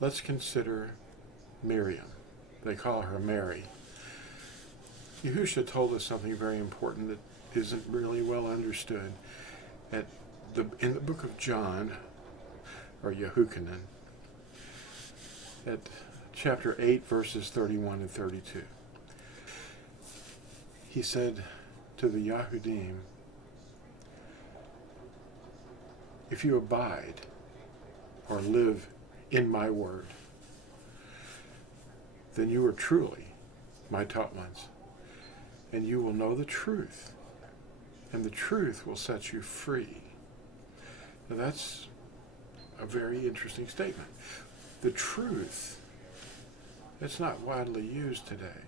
Let's consider Miryam. They call her Mary. Yahusha told us something very important that isn't really well understood. In the book of John, or Yehukanan, at chapter 8, verses 31 and 32, he said to the Yahudim, if you abide or live in my word, then you are truly my taught ones, and you will know the truth, and the truth will set you free. Now that's a very interesting statement. The truth, it's not widely used today.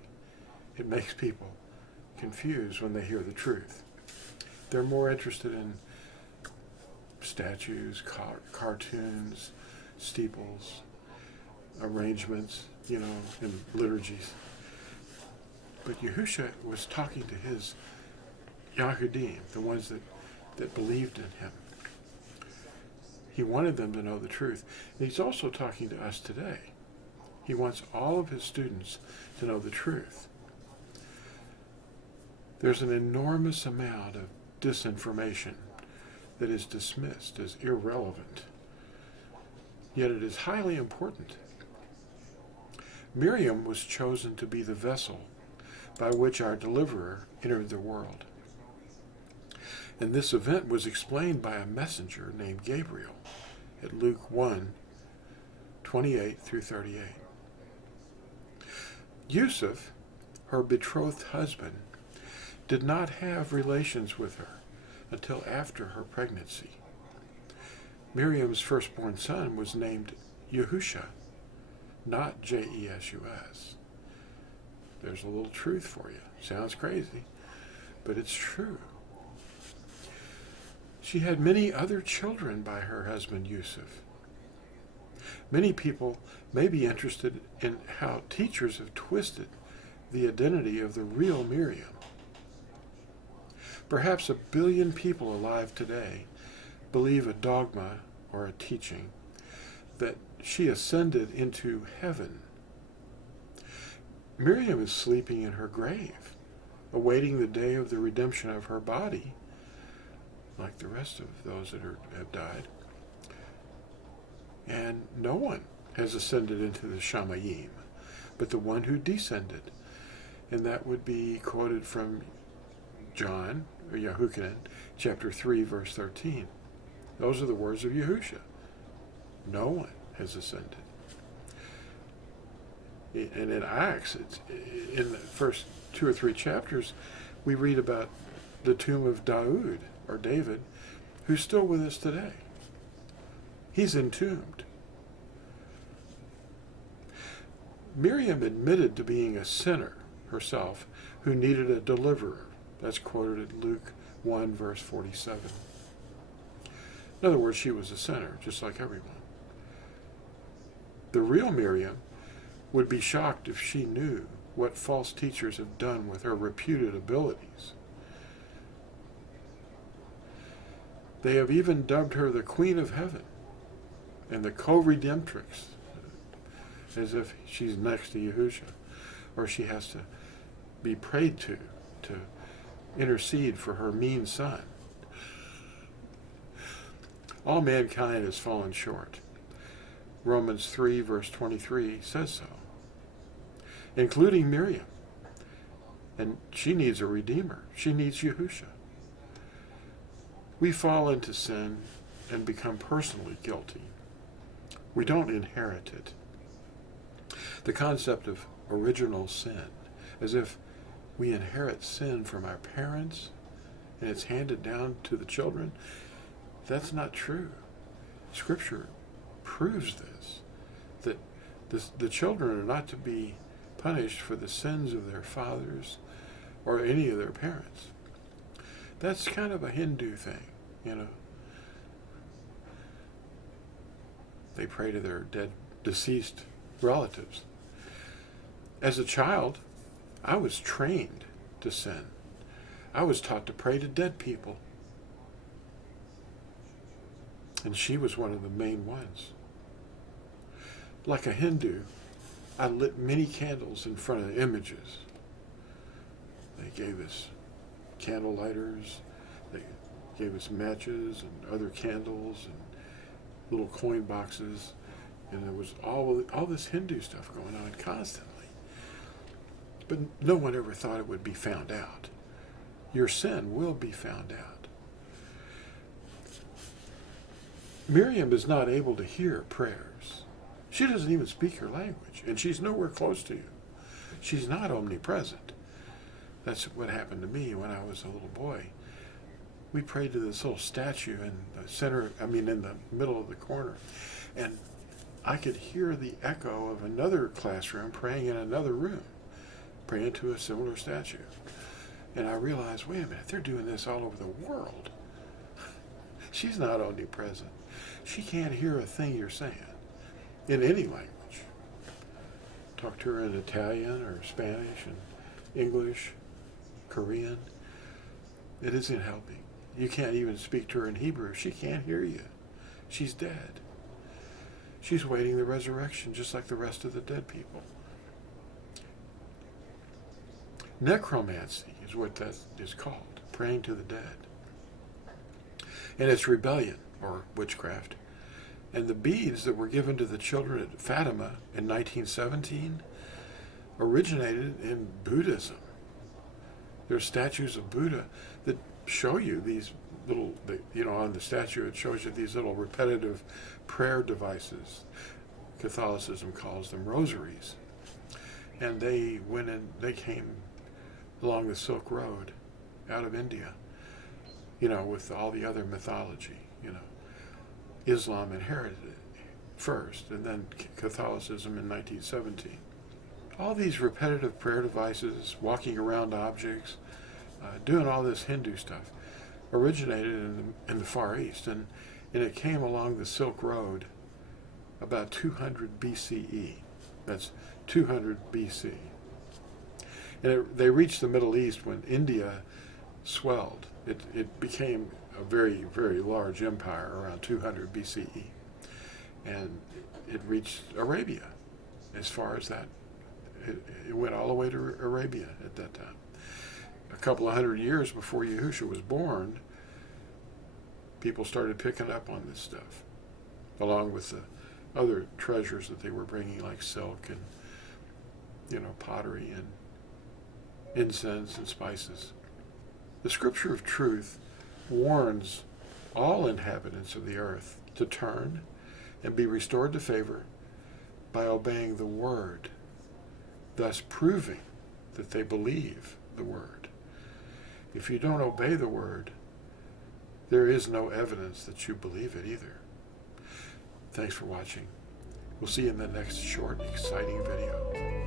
It makes people confused when they hear the truth. They're more interested in statues, cartoons, steeples, arrangements, in liturgies. But Yahusha was talking to his Yahudim, the ones that believed in him. He wanted them to know the truth. And he's also talking to us today. He wants all of his students to know the truth. There's an enormous amount of disinformation that is dismissed as irrelevant, yet it is highly important. Miryam was chosen to be the vessel by which our deliverer entered the world. And this event was explained by a messenger named Gabriel at Luke 1, 28 through 38. Yusef, her betrothed husband, did not have relations with her until after her pregnancy. Miriam's firstborn son was named Yahusha, not Jesus. There's a little truth for you. Sounds crazy, but it's true. She had many other children by her husband Yusef. Many people may be interested in how teachers have twisted the identity of the real Miryam. Perhaps 1 billion people alive today believe a dogma or a teaching that she ascended into heaven. Miryam is sleeping in her grave, awaiting the day of the redemption of her body, like the rest of those that have died. And no one has ascended into the Shamayim, but the one who descended. And that would be quoted from John, or Yehukanan, chapter 3, verse 13. Those are the words of Yahusha. No one has ascended. And in Acts, in the first 2 or 3 chapters, we read about the tomb of David, or David, who's still with us today. He's entombed. Miryam admitted to being a sinner herself who needed a deliverer. That's quoted at Luke 1, verse 47. In other words, she was a sinner, just like everyone. The real Miryam would be shocked if she knew what false teachers have done with her reputed abilities. They have even dubbed her the Queen of Heaven and the co-redemptrix, as if she's next to Yahusha, or she has to be prayed to intercede for her mean son. All mankind has fallen short. Romans 3, verse 23 says so, including Miryam. And she needs a redeemer. She needs Yahusha. We fall into sin and become personally guilty. We don't inherit it. The concept of original sin, as if we inherit sin from our parents and it's handed down to the children, that's not true. Scripture proves this, that the children are not to be punished for the sins of their fathers or any of their parents. That's kind of a Hindu thing, They pray to their dead, deceased relatives. As a child, I was trained to sin. I was taught to pray to dead people. And she was one of the main ones. like a Hindu, I lit many candles in front of images. They gave us candle lighters, they gave us matches and other candles and little coin boxes, and there was all this Hindu stuff going on constantly. But no one ever thought it would be found out. Your sin will be found out. Miryam is not able to hear prayers. She doesn't even speak her language, and she's nowhere close to you. She's not omnipresent. That's what happened to me when I was a little boy. We prayed to this little statue in the middle of the corner, and I could hear the echo of another classroom praying in another room, praying to a similar statue. And I realized, wait a minute, they're doing this all over the world. She's not omnipresent. She can't hear a thing you're saying in any language. Talk to her in Italian or Spanish and English, Korean. It isn't helping. You can't even speak to her in Hebrew. She can't hear you. She's dead. She's waiting the resurrection just like the rest of the dead people. Necromancy is what that is called, praying to the dead. And it's rebellion, or witchcraft. And the beads that were given to the children at Fatima in 1917 originated in Buddhism. There's statues of Buddha that show you these little, on the statue it shows you these little repetitive prayer devices. Catholicism calls them rosaries. And they came along the Silk Road out of India, with all the other mythology, Islam inherited it first, and then Catholicism in 1917. All these repetitive prayer devices, walking around objects, doing all this Hindu stuff, originated in the Far East, and it came along the Silk Road about 200 BCE. That's 200 BC. And they reached the Middle East when India swelled. It became a very, very large empire around 200 BCE. And it reached Arabia as far as that. It went all the way to Arabia at that time. A couple of hundred years before Yahusha was born, people started picking up on this stuff, along with the other treasures that they were bringing, like silk and, pottery and incense and spices. The Scripture of Truth warns all inhabitants of the earth to turn and be restored to favor by obeying the Word, thus proving that they believe the Word. If you don't obey the Word, there is no evidence that you believe it either. Thanks for watching. We'll see you in the next short, exciting video.